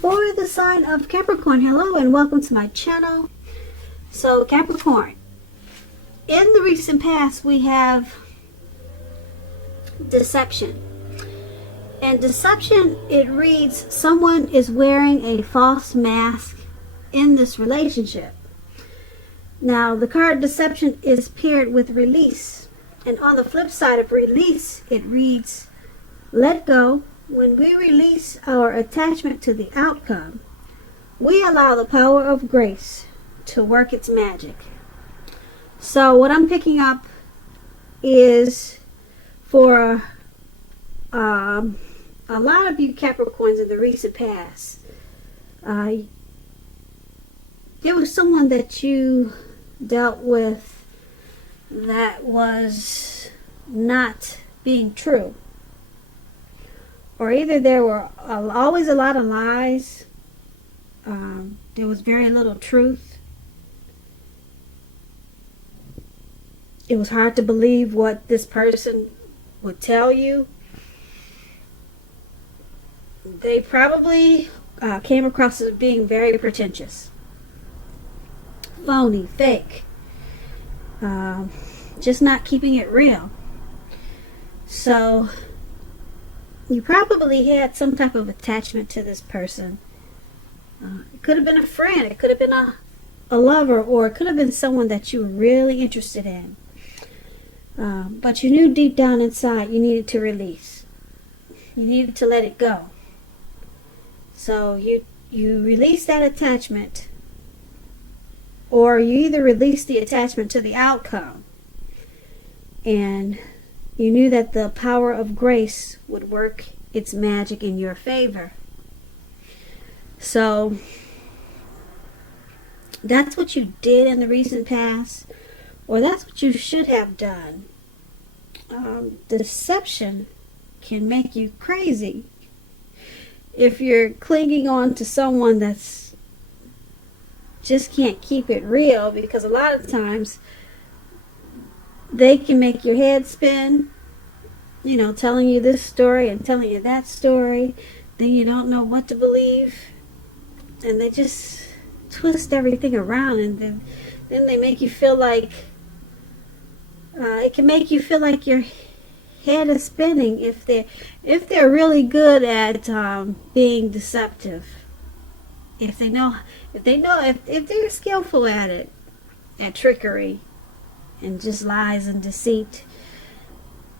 For the sign of Capricorn, hello and welcome to my channel. So Capricorn, in the recent past we have deception. And deception, it reads someone is wearing a false mask in this relationship. Now the card deception is paired with release. And on the flip side of release, it reads let go. When we release our attachment to the outcome, we allow the power of grace to work its magic. So what I'm picking up is for a lot of you Capricorns in the recent past, there was someone that you dealt with that was not being true. Or either there were always a lot of lies, there was very little truth. It was hard to believe what this person would tell you. They probably came across as being very pretentious, phony, fake, just not keeping it real. So you probably had some type of attachment to this person. It could have been a friend, it could have been a lover, or it could have been someone that you were really interested in. But you knew deep down inside you needed to release. You needed to let it go. So you release that attachment, or you either release the attachment to the outcome, and you knew that the power of grace would work its magic in your favor. So that's what you did in the recent past, or that's what you should have done. Deception can make you crazy if you're clinging on to someone that's just can't keep it real, because a lot of times they can make your head spin, you know, telling you this story and telling you that story. Then you don't know what to believe. And they just twist everything around, and then they make you feel like, it can make you feel like your head is spinning if they're really good at being deceptive. If they're skillful at it, at trickery and just lies and deceit,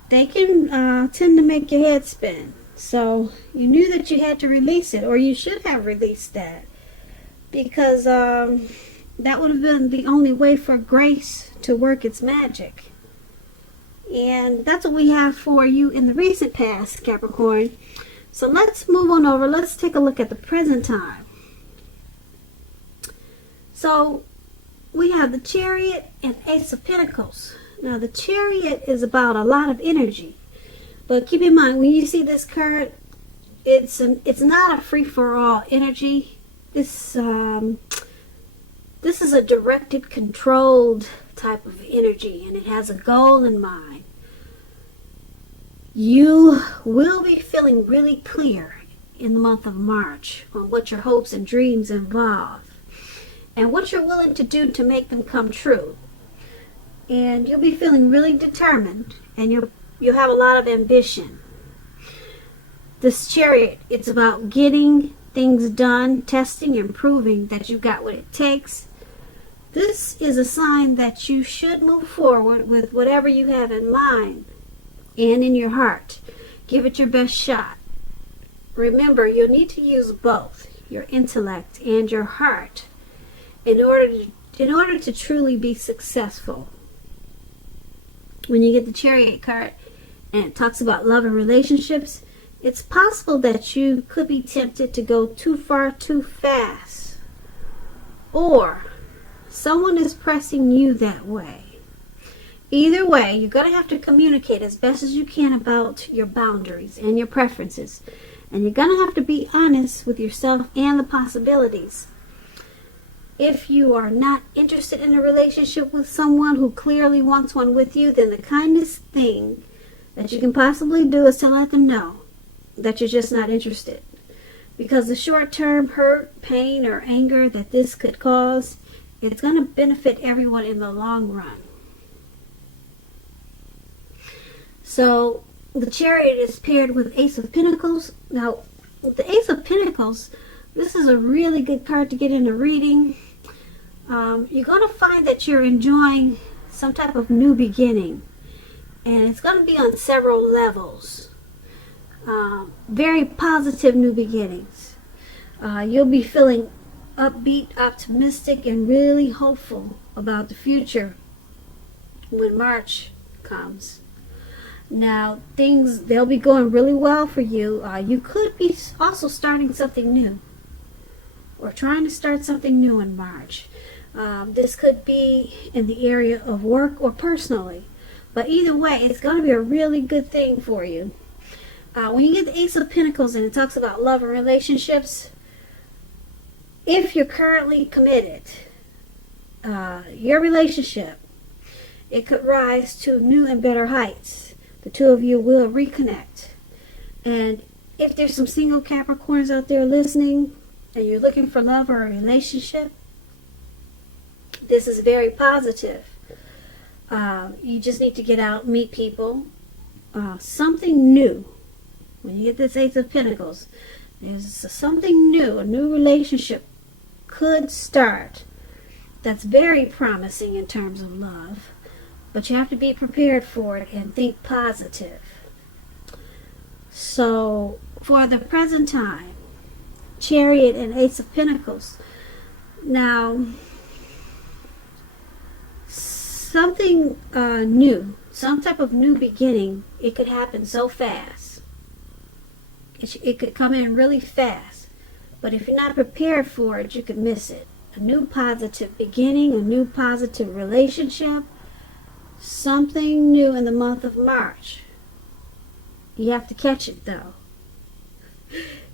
they can tend to make your head spin. So you knew that you had to release it, or you should have released that, because that would have been the only way for grace to work its magic. And that's what we have for you in the recent past, Capricorn. So let's move on over. Let's take a look at the present time. So we have the Chariot and Ace of Pentacles. Now the Chariot is about a lot of energy, but keep in mind when you see this card, it's not a free-for-all energy. This is a directed, controlled type of energy, and it has a goal in mind. You will be feeling really clear in the month of March on what your hopes and dreams involve, and what you're willing to do to make them come true. And you'll be feeling really determined, and you'll have a lot of ambition. This Chariot, it's about getting things done, testing and proving that you've got what it takes. This is a sign that you should move forward with whatever you have in mind and in your heart. Give it your best shot. Remember, you'll need to use both your intellect and your heart in order to truly be successful. When you get the Chariot card and it talks about love and relationships, it's possible that you could be tempted to go too far too fast, or someone is pressing you that way. Either way, you're going to have to communicate as best as you can about your boundaries and your preferences, and you're going to have to be honest with yourself and the possibilities. If you are not interested in a relationship with someone who clearly wants one with you, then the kindest thing that you can possibly do is to let them know that you're just not interested. because the short-term hurt, pain, or anger that this could cause, it's going to benefit everyone in the long run. So the Chariot is paired with Ace of Pentacles. Now, with the Ace of Pentacles, this is a really good card to get in a reading. You're going to find that you're enjoying some type of new beginning, and it's going to be on several levels. Very positive new beginnings. You'll be feeling upbeat, optimistic, and really hopeful about the future when March comes. Now, they'll be going really well for you. You could be also starting something new, or trying to start something new in March. This could be in the area of work or personally. But either way, it's going to be a really good thing for you. When you get the Ace of Pentacles and it talks about love and relationships, if you're currently committed, your relationship, it could rise to new and better heights. The two of you will reconnect. And if there's some single Capricorns out there listening and you're looking for love or a relationship, this is very positive. You just need to get out and meet people. Something new. When you get this Ace of Pentacles, there's something new. A new relationship could start that's very promising in terms of love. But you have to be prepared for it and think positive. So, for the present time, Chariot and Ace of Pentacles. Now, something new, some type of new beginning, it could happen so fast. It could come in really fast. But if you're not prepared for it, you could miss it. A new positive beginning, a new positive relationship, something new in the month of March. You have to catch it, though.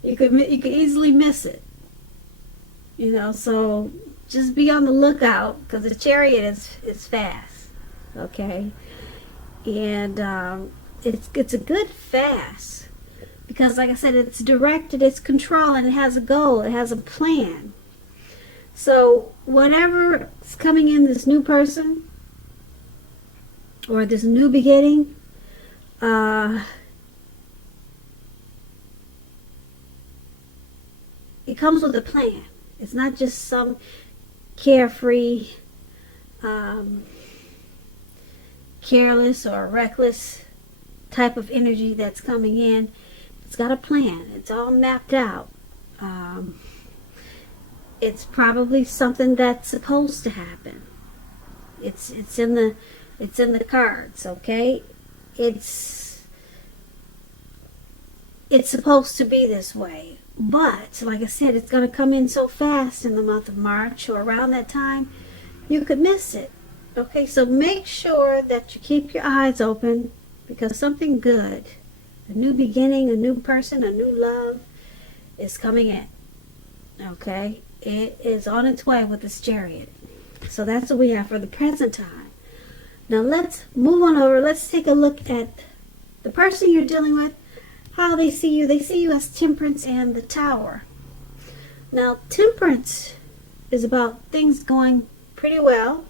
You could easily miss it. So just be on the lookout, because the Chariot is fast. Okay? And it's a good fast. Because, like I said, it's directed, it's controlled, and it has a goal, it has a plan. So whatever is coming in, this new person, or this new beginning, it comes with a plan. It's not just some carefree, careless or reckless type of energy that's coming in. It's got a plan. It's all mapped out. It's probably something that's supposed to happen. It's in the cards, okay? It's supposed to be this way. But, like I said, it's going to come in so fast in the month of March, or around that time, you could miss it. Okay, so make sure that you keep your eyes open, because something good, a new beginning, a new person, a new love is coming in. Okay, it is on its way with this Chariot. So that's what we have for the present time. Now let's move on over. Let's take a look at the person you're dealing with, how they see you. They see you as Temperance and the Tower. Now, Temperance is about things going pretty well.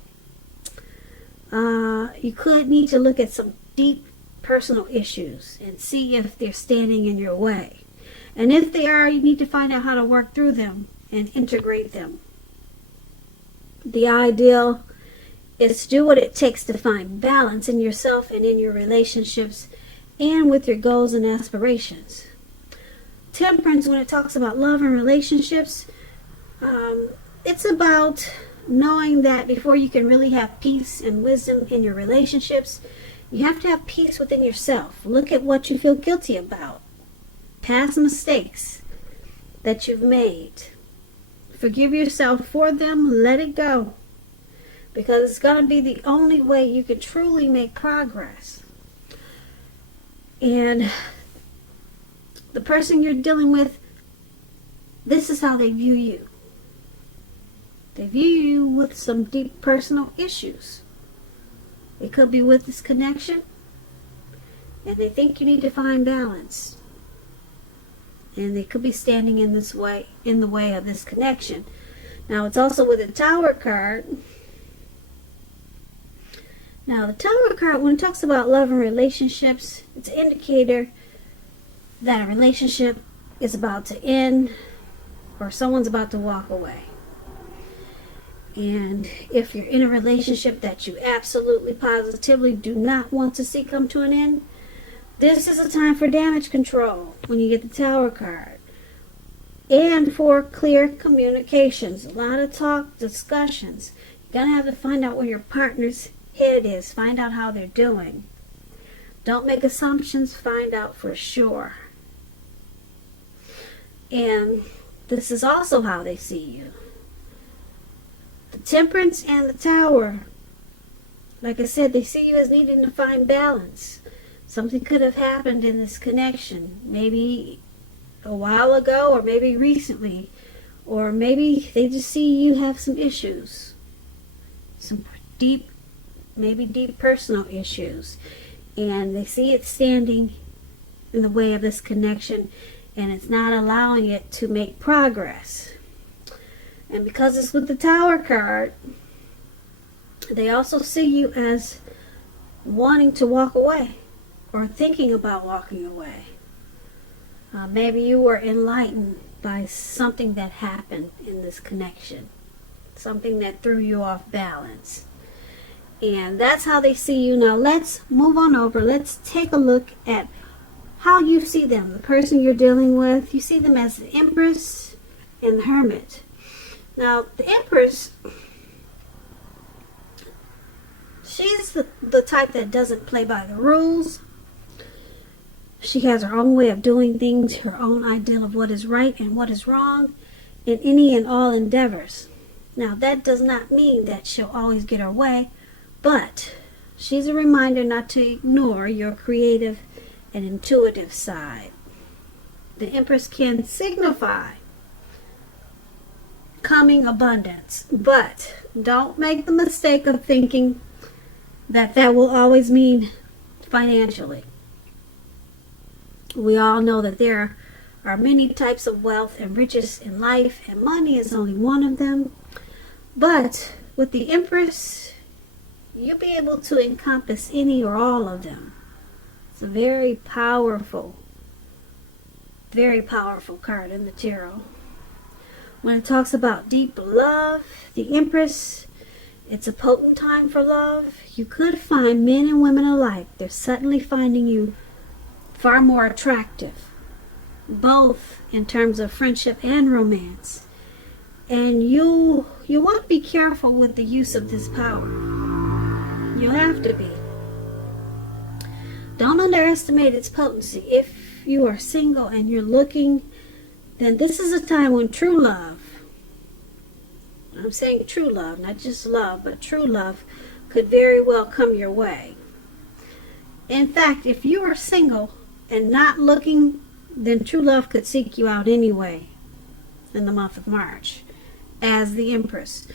You could need to look at some deep personal issues and see if they're standing in your way. And if they are, you need to find out how to work through them and integrate them. The ideal is to do what it takes to find balance in yourself and in your relationships and with your goals and aspirations. Temperance, when it talks about love and relationships, it's about knowing that before you can really have peace and wisdom in your relationships, you have to have peace within yourself. Look at what you feel guilty about. Past mistakes that you've made. Forgive yourself for them. Let it go. Because it's going to be the only way you can truly make progress. And the person you're dealing with, this is how they view you. They view you with some deep personal issues. It could be with this connection, and they think you need to find balance. and they could be standing in the way of this connection. Now it's also with the Tower card. Now the Tower card, when it talks about love and relationships, it's an indicator that a relationship is about to end or someone's about to walk away. And if you're in a relationship that you absolutely positively do not want to see come to an end, this is a time for damage control when you get the Tower card. And for clear communications. A lot of talk, discussions. You're going to have to find out where your partner's head is. Find out how they're doing. Don't make assumptions. Find out for sure. And this is also how they see you. The Temperance and the Tower. Like I said, they see you as needing to find balance. Something could have happened in this connection. Maybe a while ago, or maybe recently. Or maybe they just see you have some issues. Some deep personal issues. And they see it standing in the way of this connection, and it's not allowing it to make progress. And because it's with the Tower card, they also see you as wanting to walk away or thinking about walking away. Maybe you were enlightened by something that happened in this connection, something that threw you off balance. And that's how they see you. Now let's move on over. Let's take a look at how you see them, the person you're dealing with. You see them as the Empress and the Hermit. Now, the Empress, she's the type that doesn't play by the rules. She has her own way of doing things, her own ideal of what is right and what is wrong in any and all endeavors. Now, that does not mean that she'll always get her way, but she's a reminder not to ignore your creative and intuitive side. The Empress can signify coming abundance, but don't make the mistake of thinking that will always mean financially. We all know that there are many types of wealth and riches in life, and money is only one of them. But with the Empress, you'll be able to encompass any or all of them. It's a very powerful card in the tarot. When it talks about deep love, the Empress, it's a potent time for love. You could find men and women alike. They're suddenly finding you far more attractive, both in terms of friendship and romance. And you want to be careful with the use of this power. You have to be. Don't underestimate its potency. If you are single and you're looking, then this is a time when true love, I'm saying true love, not just love, but true love could very well come your way. In fact, if you are single and not looking, then true love could seek you out anyway in the month of March as the Empress.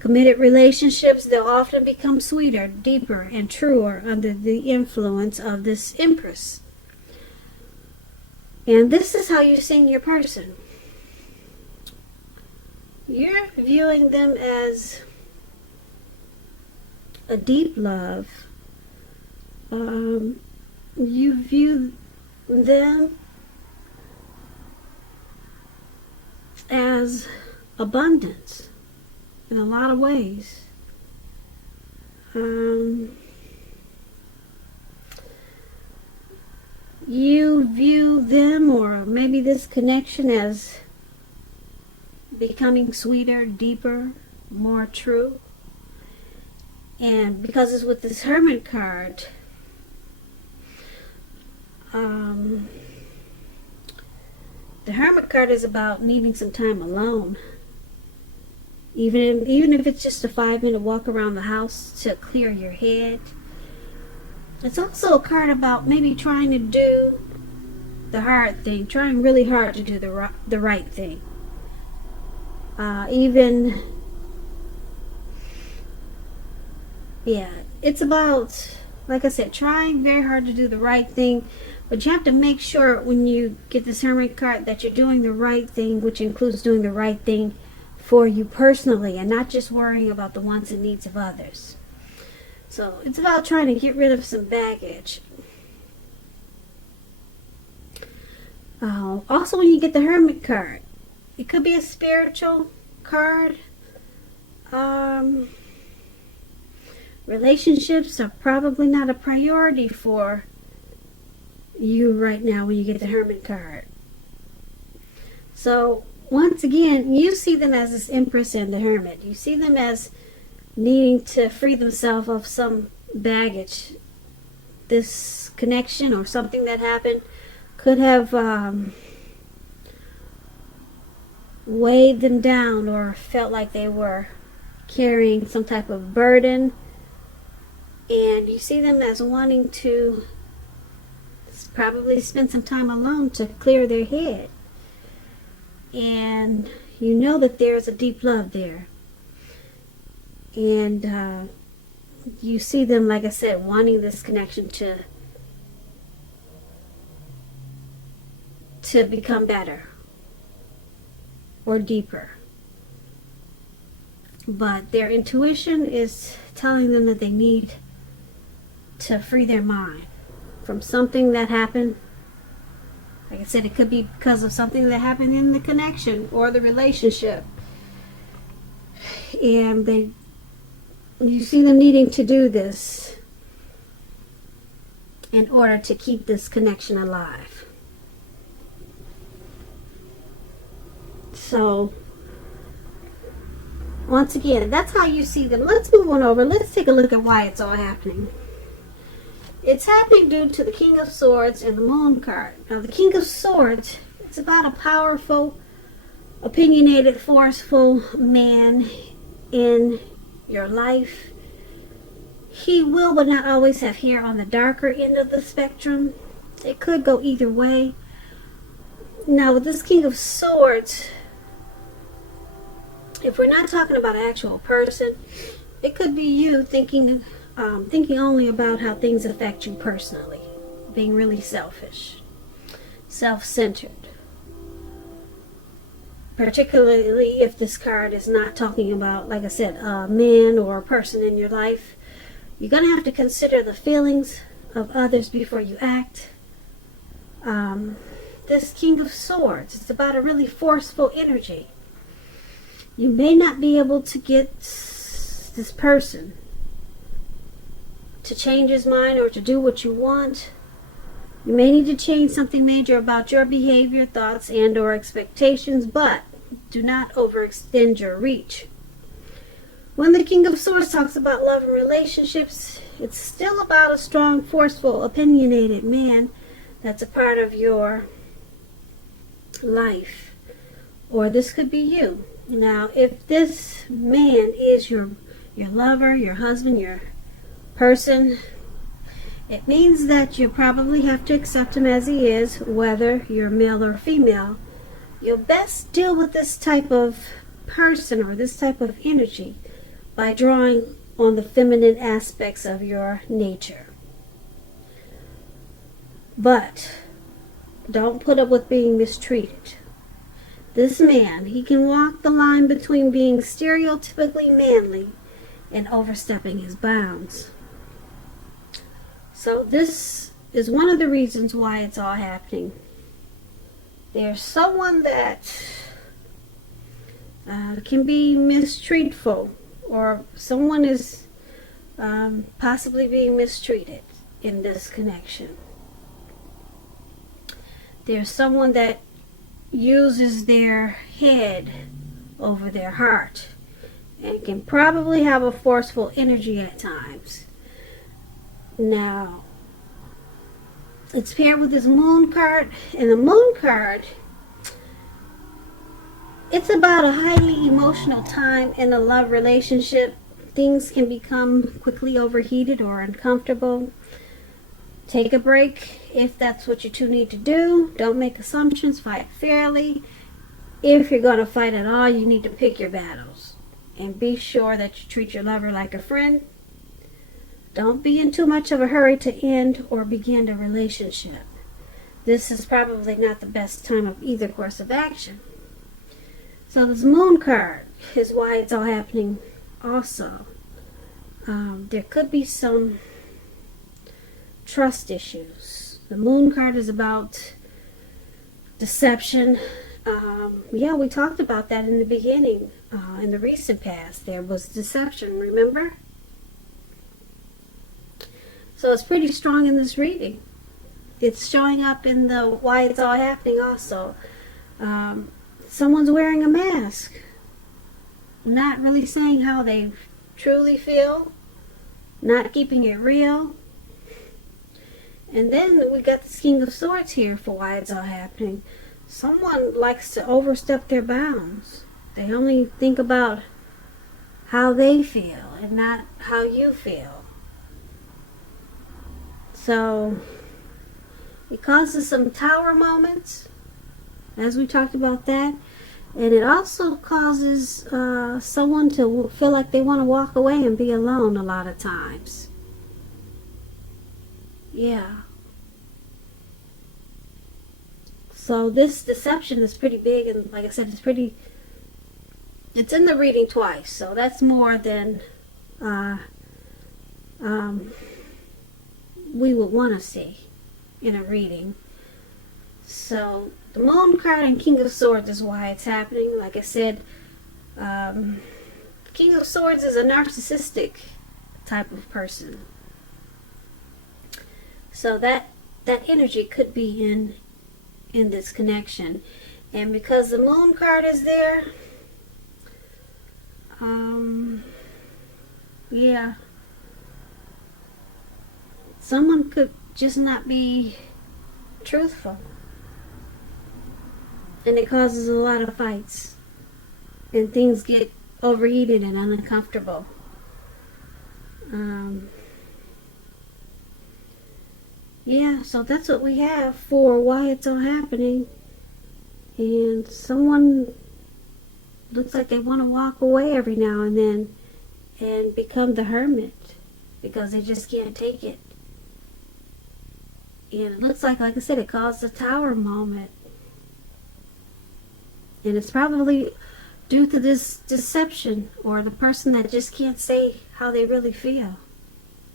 Committed relationships, they'll often become sweeter, deeper, and truer under the influence of this Empress. And this is how you're seeing your person. You're viewing them as a deep love. You view them as abundance in a lot of ways. You view them, or maybe this connection, as becoming sweeter, deeper, more true. And because it's with this Hermit card, the Hermit card is about needing some time alone. Even if it's just a 5-minute walk around the house to clear your head. It's also a card about maybe trying to do the hard thing, trying really hard to do the right thing. It's about like I said, trying very hard to do the right thing, but you have to make sure when you get this Hermit card that you're doing the right thing, which includes doing the right thing for you personally and not just worrying about the wants and needs of others. So it's about trying to get rid of some baggage. Also, when you get the Hermit card, it could be a spiritual card. Relationships are probably not a priority for you right now when you get the Hermit card. So once again, you see them as this Empress and the Hermit. You see them as needing to free themselves of some baggage. This connection or something that happened could have weighed them down or felt like they were carrying some type of burden. And you see them as wanting to probably spend some time alone to clear their head. And you know that there's a deep love there. And you see them, like I said, wanting this connection to become better or deeper. But their intuition is telling them that they need to free their mind from something that happened. Like I said, it could be because of something that happened in the connection or the relationship. And you see them needing to do this in order to keep this connection alive. So, once again, that's how you see them. Let's move on over. Let's take a look at why it's all happening. It's happening due to the King of Swords and the Moon card. Now, the King of Swords, it's about a powerful, opinionated, forceful man in your life. He will but not always have hair on the darker end of the spectrum. It could go either way. Now, with this King of Swords, if we're not talking about an actual person, it could be you thinking only about how things affect you personally, being really selfish, self-centered. Particularly if this card is not talking about, like I said, a man or a person in your life. You're going to have to consider the feelings of others before you act. This King of Swords, it's about a really forceful energy. You may not be able to get this person to change his mind or to do what you want. You may need to change something major about your behavior, thoughts, and or expectations, but do not overextend your reach. When the King of Swords talks about love and relationships, it's still about a strong, forceful, opinionated man that's a part of your life. Or this could be you. Now, if this man is your lover, your husband, your person, it means that you probably have to accept him as he is, whether you're male or female. You'll best deal with this type of person or this type of energy by drawing on the feminine aspects of your nature. But don't put up with being mistreated. This man, he can walk the line between being stereotypically manly and overstepping his bounds. So this is one of the reasons why it's all happening. There's someone that can be mistreatful, or someone is possibly being mistreated in this connection. There's someone that uses their head over their heart and can probably have a forceful energy at times. Now, it's paired with this Moon card, and the Moon card, it's about a highly emotional time in a love relationship. Things can become quickly overheated or uncomfortable. Take a break if that's what you two need to do. Don't make assumptions. Fight fairly. If you're going to fight at all, you need to pick your battles. And be sure that you treat your lover like a friend. Don't be in too much of a hurry to end or begin a relationship. This is probably not the best time of either course of action. So this moon card is why it's all happening also. There could be some trust issues. The moon card is about deception. Yeah, we talked about that in the beginning. In the recent past, there was deception, remember? So it's pretty strong in this reading. It's showing up in the why it's all happening also. Someone's wearing a mask, not really saying how they truly feel, not keeping it real. And then we got the King of Swords here for why it's all happening. Someone likes to overstep their bounds. They only think about how they feel and not how you feel. So it causes some tower moments, as we talked about that. And it also causes someone to feel like they want to walk away and be alone a lot of times. Yeah. So this deception is pretty big, and like I said, it's in the reading twice, so that's more than we would want to see in a reading. So the Moon card and King of Swords is why it's happening. Like I said, King of Swords is a narcissistic type of person. So that energy could be in this connection. And because the Moon card is there, yeah, someone could just not be truthful, and it causes a lot of fights, and things get overheated and uncomfortable. Yeah, so that's what we have for why it's all happening. And someone looks like they want to walk away every now and then and become the hermit because they just can't take it. And it looks like I said, it caused a tower moment. And it's probably due to this deception, or the person that just can't say how they really feel.